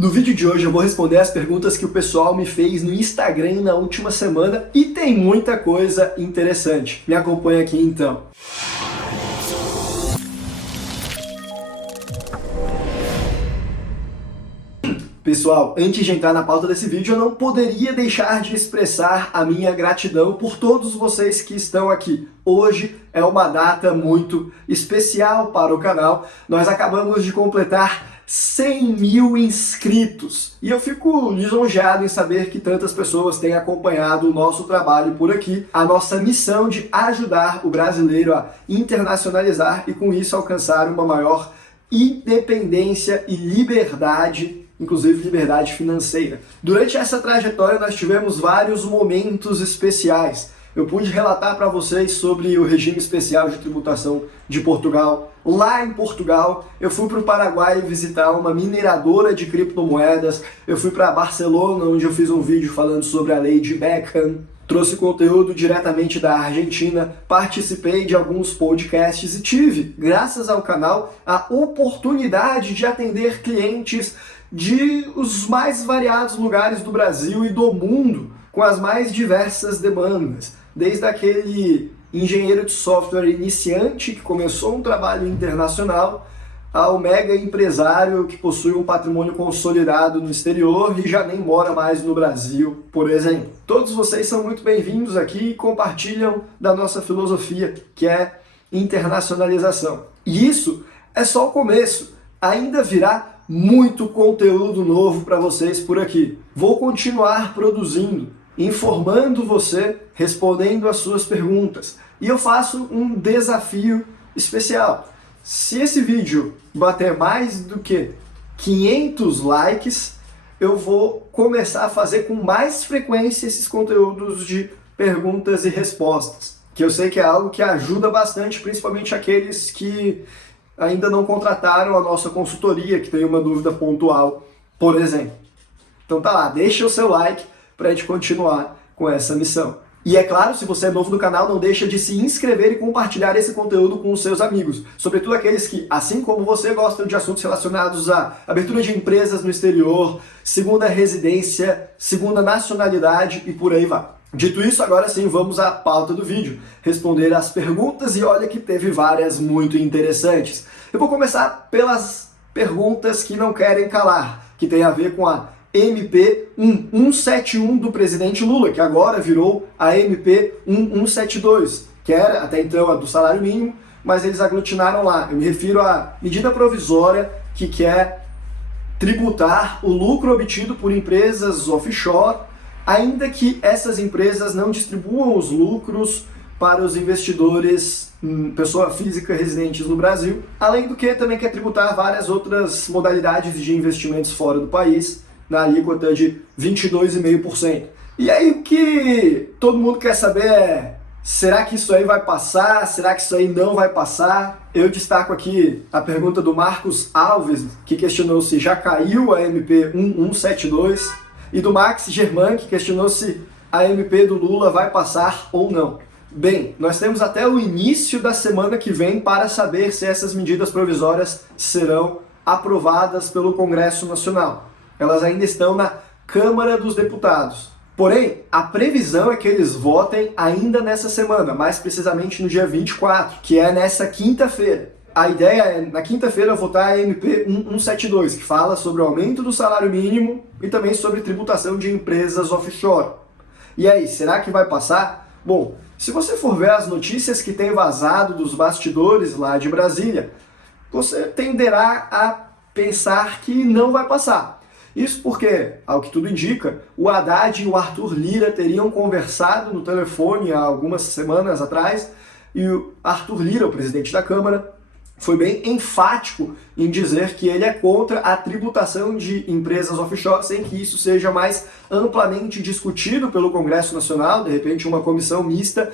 No vídeo de hoje eu vou responder as perguntas que o pessoal me fez no Instagram na última semana e tem muita coisa interessante. Me acompanha aqui então. Pessoal, antes de entrar na pauta desse vídeo, eu não poderia deixar de expressar a minha gratidão por todos vocês que estão aqui. Hoje é uma data muito especial para o canal. Nós acabamos de completar 100 mil inscritos. E eu fico lisonjeado em saber que tantas pessoas têm acompanhado o nosso trabalho por aqui, a nossa missão de ajudar o brasileiro a internacionalizar e com isso alcançar uma maior independência e liberdade, inclusive liberdade financeira. Durante essa trajetória nós tivemos vários momentos especiais. Eu pude relatar para vocês sobre o regime especial de tributação de Portugal. Lá em Portugal, eu fui para o Paraguai visitar uma mineradora de criptomoedas. Eu fui para Barcelona, onde eu fiz um vídeo falando sobre a lei de Beckham. Trouxe conteúdo diretamente da Argentina, participei de alguns podcasts e tive, graças ao canal, a oportunidade de atender clientes de os mais variados lugares do Brasil e do mundo, com as mais diversas demandas, desde aquele engenheiro de software iniciante que começou um trabalho internacional, ao mega empresário que possui um patrimônio consolidado no exterior e já nem mora mais no Brasil, por exemplo. Todos vocês são muito bem-vindos aqui e compartilham da nossa filosofia, que é internacionalização. E isso é só o começo, ainda virá muito conteúdo novo para vocês por aqui. Vou continuar produzindo, informando você, respondendo as suas perguntas. E eu faço um desafio especial. Se esse vídeo bater mais do que 500 likes, eu vou começar a fazer com mais frequência esses conteúdos de perguntas e respostas, que eu sei que é algo que ajuda bastante, principalmente aqueles que ainda não contrataram a nossa consultoria, que tem uma dúvida pontual, por exemplo. Então tá lá, deixa o seu like para a gente continuar com essa missão. E é claro, se você é novo no canal, não deixa de se inscrever e compartilhar esse conteúdo com os seus amigos. Sobretudo aqueles que, assim como você, gostam de assuntos relacionados à abertura de empresas no exterior, segunda residência, segunda nacionalidade e por aí vai. Dito isso, agora sim, vamos à pauta do vídeo. Responder as perguntas e olha que teve várias muito interessantes. Eu vou começar pelas perguntas que não querem calar, que tem a ver com a MP 1171 do presidente Lula, que agora virou a MP 1172, que era até então a do salário mínimo, mas eles aglutinaram lá. Eu me refiro à medida provisória que quer tributar o lucro obtido por empresas offshore, ainda que essas empresas não distribuam os lucros para os investidores, pessoa física residentes no Brasil, além do que também quer tributar várias outras modalidades de investimentos fora do país, na alíquota de 22,5%. E aí o que todo mundo quer saber é, será que isso aí vai passar? Será que isso aí não vai passar? Eu destaco aqui a pergunta do Marcos Alves, que questionou se já caiu a MP 1172, e do Max Germán, que questionou se a MP do Lula vai passar ou não. Bem, nós temos até o início da semana que vem para saber se essas medidas provisórias serão aprovadas pelo Congresso Nacional. Elas ainda estão na Câmara dos Deputados. Porém, a previsão é que eles votem ainda nessa semana, mais precisamente no dia 24, que é nessa quinta-feira. A ideia é, na quinta-feira, votar a MP 1172, que fala sobre o aumento do salário mínimo e também sobre tributação de empresas offshore. E aí, será que vai passar? Bom, se você for ver as notícias que têm vazado dos bastidores lá de Brasília, você tenderá a pensar que não vai passar. Isso porque, ao que tudo indica, o Haddad e o Arthur Lira teriam conversado no telefone há algumas semanas atrás, e o Arthur Lira, o presidente da Câmara, foi bem enfático em dizer que ele é contra a tributação de empresas offshore, sem que isso seja mais amplamente discutido pelo Congresso Nacional, de repente uma comissão mista,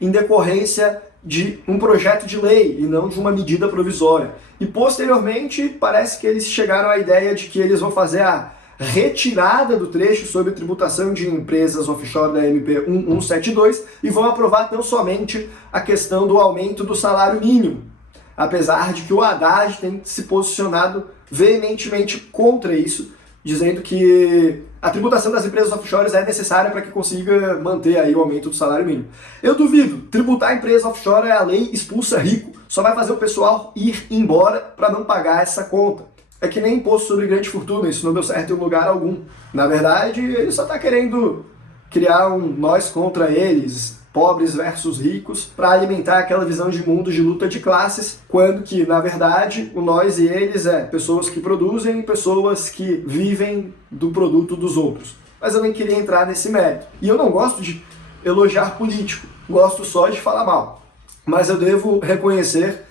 em decorrência de um projeto de lei e não de uma medida provisória. E posteriormente parece que eles chegaram à ideia de que eles vão fazer a retirada do trecho sobre tributação de empresas offshore da MP 1172 e vão aprovar tão somente a questão do aumento do salário mínimo, apesar de que o Haddad tem se posicionado veementemente contra isso, dizendo que a tributação das empresas offshores é necessária para que consiga manter aí o aumento do salário mínimo. Eu duvido, tributar a empresa offshore é a lei expulsa rico, só vai fazer o pessoal ir embora para não pagar essa conta. É que nem imposto sobre grande fortuna, isso não deu certo em lugar algum. Na verdade, ele só está querendo criar um nós contra eles, pobres versus ricos, para alimentar aquela visão de mundo de luta de classes, quando que, na verdade, o nós e eles é pessoas que produzem e pessoas que vivem do produto dos outros. Mas eu nem queria entrar nesse mérito. E eu não gosto de elogiar político, gosto só de falar mal. Mas eu devo reconhecer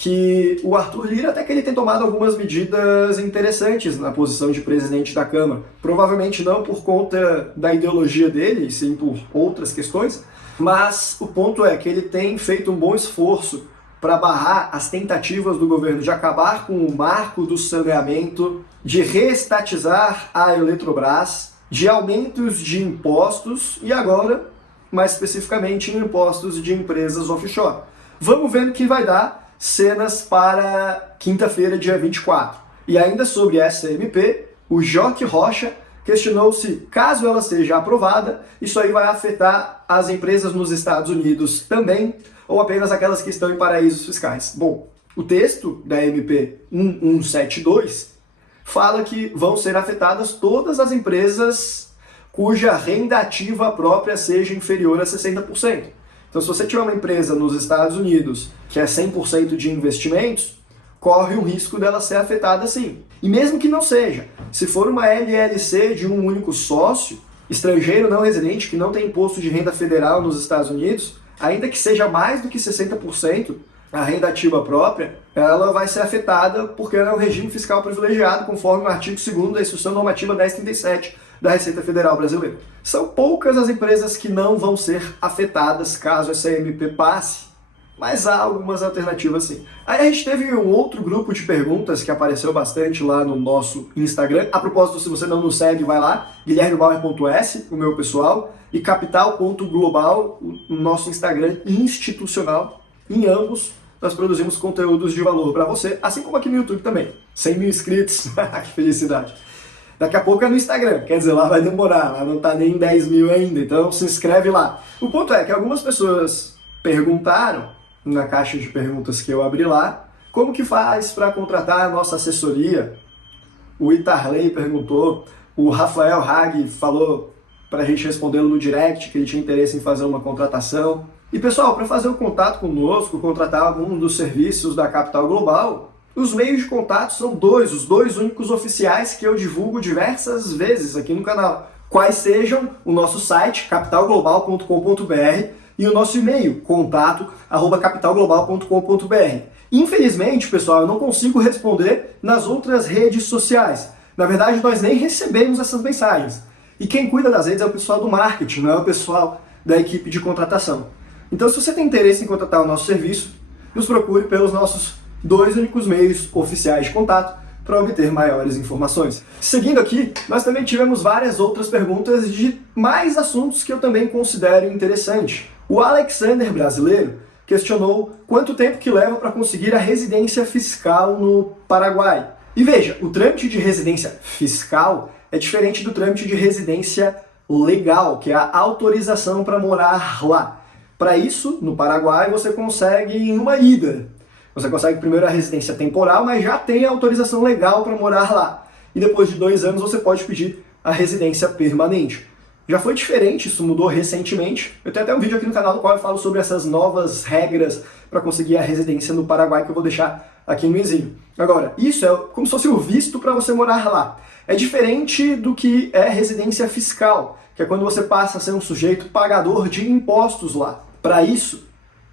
que o Arthur Lira até que ele tem tomado algumas medidas interessantes na posição de presidente da Câmara. Provavelmente não por conta da ideologia dele, sim por outras questões, mas o ponto é que ele tem feito um bom esforço para barrar as tentativas do governo de acabar com o marco do saneamento, de reestatizar a Eletrobras, de aumentos de impostos e agora, mais especificamente, em impostos de empresas offshore. Vamos ver no que vai dar. Cenas para quinta-feira, dia 24. E ainda sobre essa MP, o Joque Rocha questionou se, caso ela seja aprovada, isso aí vai afetar as empresas nos Estados Unidos também, ou apenas aquelas que estão em paraísos fiscais. Bom, o texto da MP 1172 fala que vão ser afetadas todas as empresas cuja renda ativa própria seja inferior a 60%. Então, se você tiver uma empresa nos Estados Unidos que é 100% de investimentos, corre o risco dela ser afetada sim. E mesmo que não seja, se for uma LLC de um único sócio, estrangeiro não residente, que não tem imposto de renda federal nos Estados Unidos, ainda que seja mais do que 60%, a renda ativa própria, ela vai ser afetada porque ela é um regime fiscal privilegiado, conforme o artigo 2º da Instrução Normativa 1037 da Receita Federal Brasileira. São poucas as empresas que não vão ser afetadas caso essa MP passe, mas há algumas alternativas sim. Aí a gente teve um outro grupo de perguntas que apareceu bastante lá no nosso Instagram. A propósito, se você não nos segue, vai lá, guilhermebauer.s, o meu pessoal, e capital.global, o nosso Instagram institucional. Em ambos, nós produzimos conteúdos de valor para você, assim como aqui no YouTube também. 100 mil inscritos, que felicidade. Daqui a pouco é no Instagram, quer dizer, lá vai demorar, lá não tá nem em 10 mil ainda, então se inscreve lá. O ponto é que algumas pessoas perguntaram, na caixa de perguntas que eu abri lá, como que faz para contratar a nossa assessoria? O Itarley perguntou, o Rafael Hag falou para a gente respondê-lo no direct que ele tinha interesse em fazer uma contratação. E pessoal, para fazer o contato conosco, contratar algum dos serviços da Capital Global, os meios de contato são os dois únicos oficiais que eu divulgo diversas vezes aqui no canal. Quais sejam o nosso site, capitalglobal.com.br, e o nosso e-mail, contato@capitalglobal.com.br. Infelizmente, pessoal, eu não consigo responder nas outras redes sociais. Na verdade, nós nem recebemos essas mensagens. E quem cuida das redes é o pessoal do marketing, não é o pessoal da equipe de contratação. Então, se você tem interesse em contratar o nosso serviço, nos procure pelos nossos dois únicos meios oficiais de contato para obter maiores informações. Seguindo aqui, nós também tivemos várias outras perguntas de mais assuntos que eu também considero interessante. O Alexander brasileiro questionou quanto tempo que leva para conseguir a residência fiscal no Paraguai. E veja, o trâmite de residência fiscal é diferente do trâmite de residência legal, que é a autorização para morar lá. Para isso, no Paraguai, você consegue em uma ida. Você consegue primeiro a residência temporal, mas já tem a autorização legal para morar lá. E depois de 2 anos você pode pedir a residência permanente. Já foi diferente, isso mudou recentemente. Eu tenho até um vídeo aqui no canal no qual eu falo sobre essas novas regras para conseguir a residência no Paraguai, que eu vou deixar aqui no exílio. Agora, isso é como se fosse o visto para você morar lá. É diferente do que é residência fiscal, que é quando você passa a ser um sujeito pagador de impostos lá. Para isso,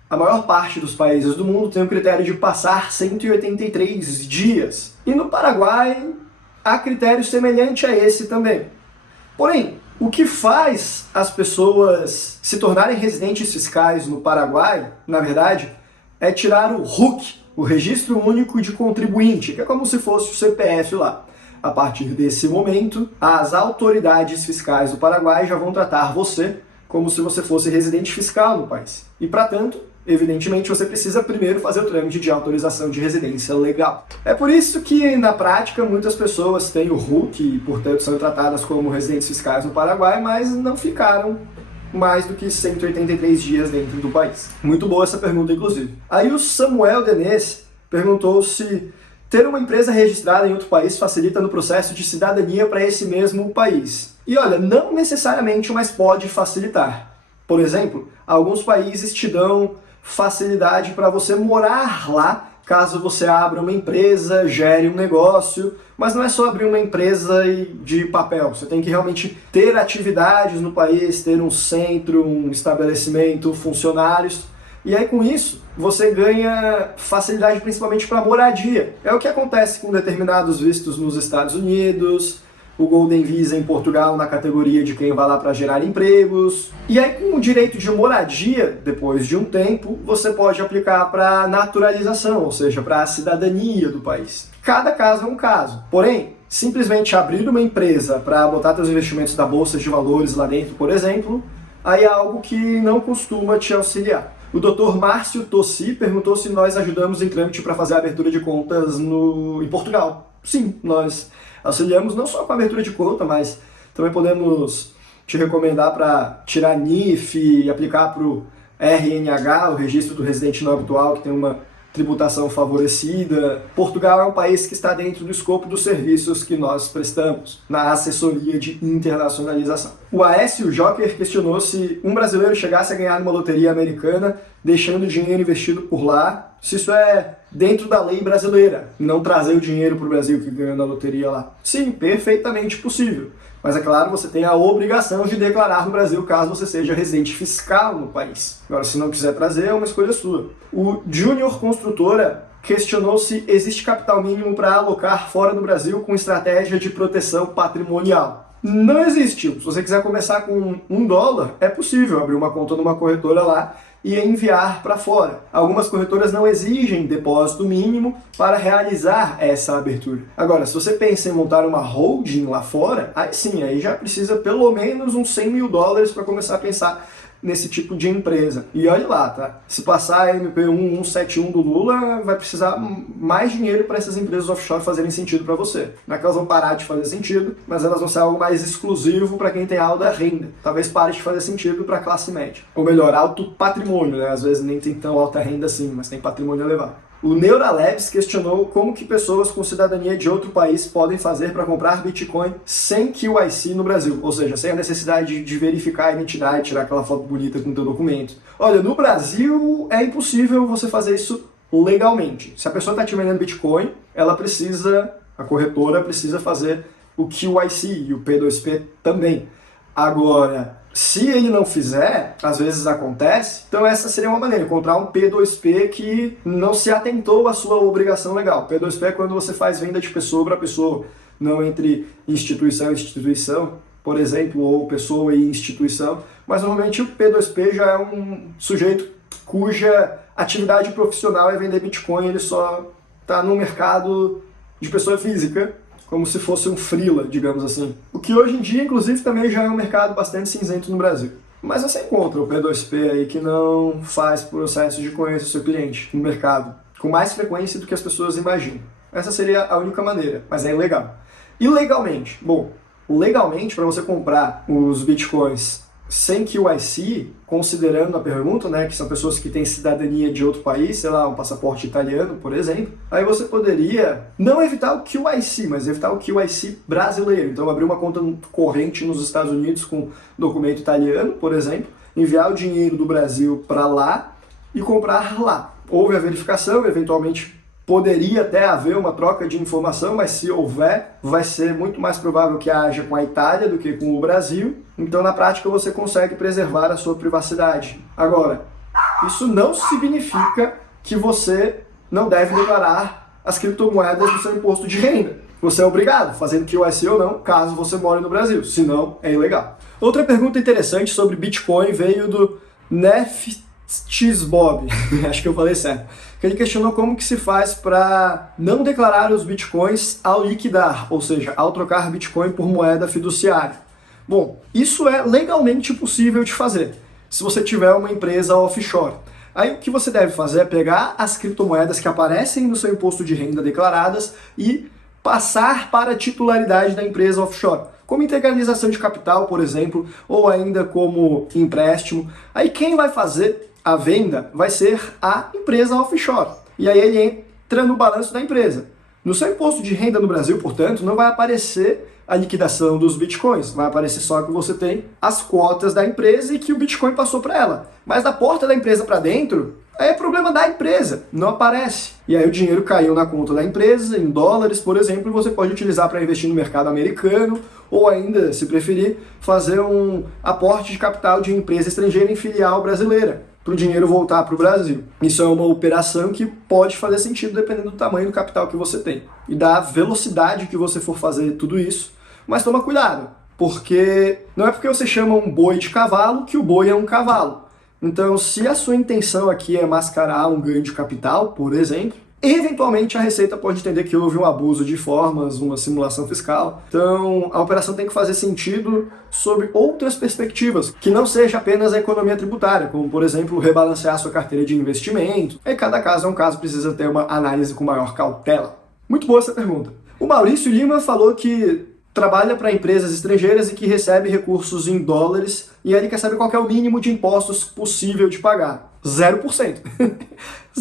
a maior parte dos países do mundo tem o critério de passar 183 dias. E no Paraguai, há critério semelhante a esse também. Porém, o que faz as pessoas se tornarem residentes fiscais no Paraguai, na verdade, é tirar o RUC, o Registro Único de Contribuinte, que é como se fosse o CPF lá. A partir desse momento, as autoridades fiscais do Paraguai já vão tratar você como se você fosse residente fiscal no país. E, para tanto, evidentemente você precisa primeiro fazer o trâmite de autorização de residência legal. É por isso que, na prática, muitas pessoas têm o RUC e, portanto, são tratadas como residentes fiscais no Paraguai, mas não ficaram mais do que 183 dias dentro do país. Muito boa essa pergunta, inclusive. Aí o Samuel Denez perguntou se ter uma empresa registrada em outro país facilita no processo de cidadania para esse mesmo país. E olha, não necessariamente, mas pode facilitar. Por exemplo, alguns países te dão facilidade para você morar lá, caso você abra uma empresa, gere um negócio, mas não é só abrir uma empresa de papel, você tem que realmente ter atividades no país, ter um centro, um estabelecimento, funcionários, e aí com isso você ganha facilidade principalmente para moradia. É o que acontece com determinados vistos nos Estados Unidos, o Golden Visa em Portugal na categoria de quem vai lá para gerar empregos. E aí com o direito de moradia, depois de um tempo, você pode aplicar para naturalização, ou seja, para a cidadania do país. Cada caso é um caso. Porém, simplesmente abrir uma empresa para botar seus investimentos da Bolsa de Valores lá dentro, por exemplo, aí é algo que não costuma te auxiliar. O Dr. Márcio Tossi perguntou se nós ajudamos em trâmite para fazer a abertura de contas em Portugal. Sim, nós auxiliamos não só com a abertura de conta, mas também podemos te recomendar para tirar NIF e aplicar para o RNH, o Registro do Residente Não Habitual, que tem uma tributação favorecida. Portugal é um país que está dentro do escopo dos serviços que nós prestamos na assessoria de internacionalização. O Aécio Joker questionou se um brasileiro chegasse a ganhar numa loteria americana, deixando o dinheiro investido por lá, se isso é dentro da lei brasileira, não trazer o dinheiro para o Brasil que ganhou na loteria lá. Sim, perfeitamente possível. Mas é claro, você tem a obrigação de declarar no Brasil caso você seja residente fiscal no país. Agora, se não quiser trazer, é uma escolha sua. O Júnior Construtora questionou se existe capital mínimo para alocar fora do Brasil com estratégia de proteção patrimonial. Não existe. Se você quiser começar com $1, é possível abrir uma conta numa corretora lá e enviar para fora. Algumas corretoras não exigem depósito mínimo para realizar essa abertura. Agora, se você pensa em montar uma holding lá fora, aí sim, aí já precisa pelo menos uns $100 mil para começar a pensar nesse tipo de empresa. E olha lá, tá? Se passar a MP 1171 do Lula, vai precisar mais dinheiro para essas empresas offshore fazerem sentido para você. Não é que elas vão parar de fazer sentido, mas elas vão ser algo mais exclusivo para quem tem alta renda. Talvez pare de fazer sentido para a classe média. Ou melhor, alto patrimônio, né? Às vezes nem tem tão alta renda assim, mas tem patrimônio elevado. O Neuralabs questionou como que pessoas com cidadania de outro país podem fazer para comprar Bitcoin sem QIC no Brasil, ou seja, sem a necessidade de verificar a identidade, tirar aquela foto bonita com o teu documento. Olha, no Brasil é impossível você fazer isso legalmente. Se a pessoa está te vendendo Bitcoin, a corretora precisa fazer o QIC e o P2P também. Agora, se ele não fizer, às vezes acontece, então essa seria uma maneira, encontrar um P2P que não se atentou à sua obrigação legal. P2P é quando você faz venda de pessoa para pessoa, não entre instituição e instituição, por exemplo, ou pessoa e instituição, mas normalmente o P2P já é um sujeito cuja atividade profissional é vender Bitcoin, ele só está no mercado de pessoa física, como se fosse um freela, digamos assim. O que hoje em dia, inclusive, também já é um mercado bastante cinzento no Brasil. Mas você encontra o P2P aí que não faz processo de conhecer o seu cliente no mercado, com mais frequência do que as pessoas imaginam. Essa seria a única maneira, mas é ilegal. Ilegalmente, bom, legalmente, para você comprar os Bitcoins sem QIC, considerando a pergunta, né, que são pessoas que têm cidadania de outro país, sei lá, um passaporte italiano, por exemplo, aí você poderia não evitar o QIC, mas evitar o QIC brasileiro. Então, abrir uma conta corrente nos Estados Unidos com documento italiano, por exemplo, enviar o dinheiro do Brasil para lá e comprar lá. Houve a verificação, eventualmente poderia até haver uma troca de informação, mas se houver, vai ser muito mais provável que haja com a Itália do que com o Brasil. Então, na prática, você consegue preservar a sua privacidade. Agora, isso não significa que você não deve declarar as criptomoedas no seu imposto de renda. Você é obrigado, fazendo QIC ou não, caso você more no Brasil. Se não, é ilegal. Outra pergunta interessante sobre Bitcoin veio do Neftsbob, acho que eu falei certo. Ele questionou como que se faz para não declarar os bitcoins ao liquidar, ou seja, ao trocar bitcoin por moeda fiduciária. Bom, isso é legalmente possível de fazer, se você tiver uma empresa offshore. Aí o que você deve fazer é pegar as criptomoedas que aparecem no seu imposto de renda declaradas e passar para a titularidade da empresa offshore, como integralização de capital, por exemplo, ou ainda como empréstimo. Aí quem vai fazer a venda vai ser a empresa offshore. E aí ele entra no balanço da empresa. No seu imposto de renda no Brasil, portanto, não vai aparecer a liquidação dos bitcoins, vai aparecer só que você tem as cotas da empresa e que o bitcoin passou para ela. Mas da porta da empresa para dentro, aí é problema da empresa, não aparece. E aí o dinheiro caiu na conta da empresa, em dólares, por exemplo, e você pode utilizar para investir no mercado americano, ou ainda, se preferir, fazer um aporte de capital de empresa estrangeira em filial brasileira, para o dinheiro voltar para o Brasil. Isso é uma operação que pode fazer sentido dependendo do tamanho do capital que você tem e da velocidade que você for fazer tudo isso. Mas toma cuidado, porque não é porque você chama um boi de cavalo que o boi é um cavalo. Então, se a sua intenção aqui é mascarar um ganho de capital, por exemplo, eventualmente a Receita pode entender que houve um abuso de formas, uma simulação fiscal. Então, a operação tem que fazer sentido sob outras perspectivas, que não seja apenas a economia tributária, como, por exemplo, rebalancear sua carteira de investimento. E cada caso é um caso, precisa ter uma análise com maior cautela. Muito boa essa pergunta. O Maurício Lima falou que trabalha para empresas estrangeiras e que recebe recursos em dólares, e aí ele quer saber qual que é o mínimo de impostos possível de pagar. 0%.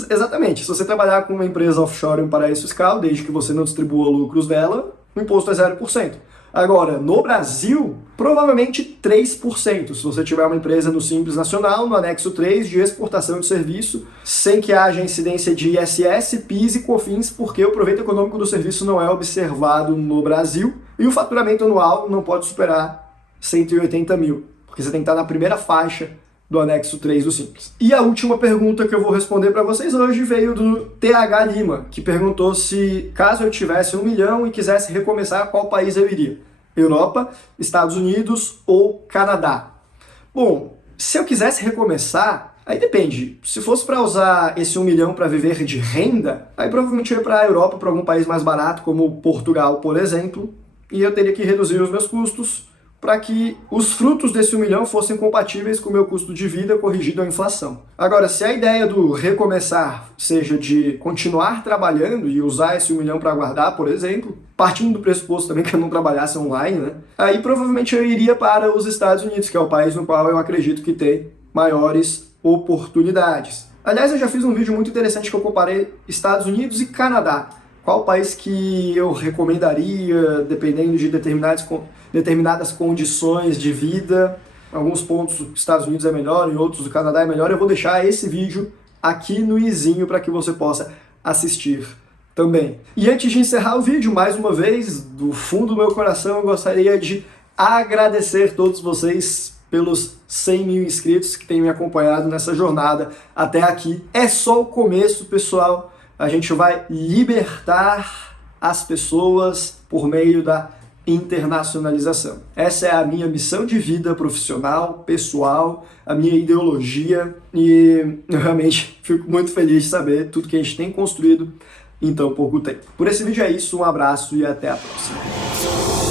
Exatamente. Se você trabalhar com uma empresa offshore em um paraíso fiscal, desde que você não distribua lucros dela, o imposto é 0%. Agora, no Brasil, provavelmente 3%, se você tiver uma empresa no Simples Nacional, no anexo 3 de exportação de serviço, sem que haja incidência de ISS, PIS e COFINS, porque o proveito econômico do serviço não é observado no Brasil, e o faturamento anual não pode superar 180 mil, porque você tem que estar na primeira faixa do anexo 3 do Simples. E a última pergunta que eu vou responder para vocês hoje veio do TH Lima, que perguntou se, caso eu tivesse 1 milhão e quisesse recomeçar, qual país eu iria? Europa, Estados Unidos ou Canadá? Bom, se eu quisesse recomeçar, aí depende. Se fosse para usar esse 1 milhão para viver de renda, aí provavelmente eu ia para a Europa, para algum país mais barato, como Portugal, por exemplo, e eu teria que reduzir os meus custos para que os frutos desse 1 milhão fossem compatíveis com o meu custo de vida corrigido à inflação. Agora, se a ideia do recomeçar seja de continuar trabalhando e usar esse 1 milhão para guardar, por exemplo, partindo do pressuposto também que eu não trabalhasse online, né? Aí provavelmente eu iria para os Estados Unidos, que é o país no qual eu acredito que tem maiores oportunidades. Aliás, eu já fiz um vídeo muito interessante que eu comparei Estados Unidos e Canadá. Qual país que eu recomendaria, dependendo de determinadas condições de vida. Em alguns pontos os Estados Unidos é melhor, em outros o Canadá é melhor. Eu vou deixar esse vídeo aqui no izinho para que você possa assistir também. E antes de encerrar o vídeo, mais uma vez, do fundo do meu coração, eu gostaria de agradecer todos vocês pelos 100 mil inscritos que têm me acompanhado nessa jornada até aqui. É só o começo, pessoal. A gente vai libertar as pessoas por meio da internacionalização. Essa é a minha missão de vida profissional, pessoal, a minha ideologia, e eu realmente fico muito feliz de saber tudo que a gente tem construído em tão pouco tempo. Por esse vídeo é isso, um abraço e até a próxima.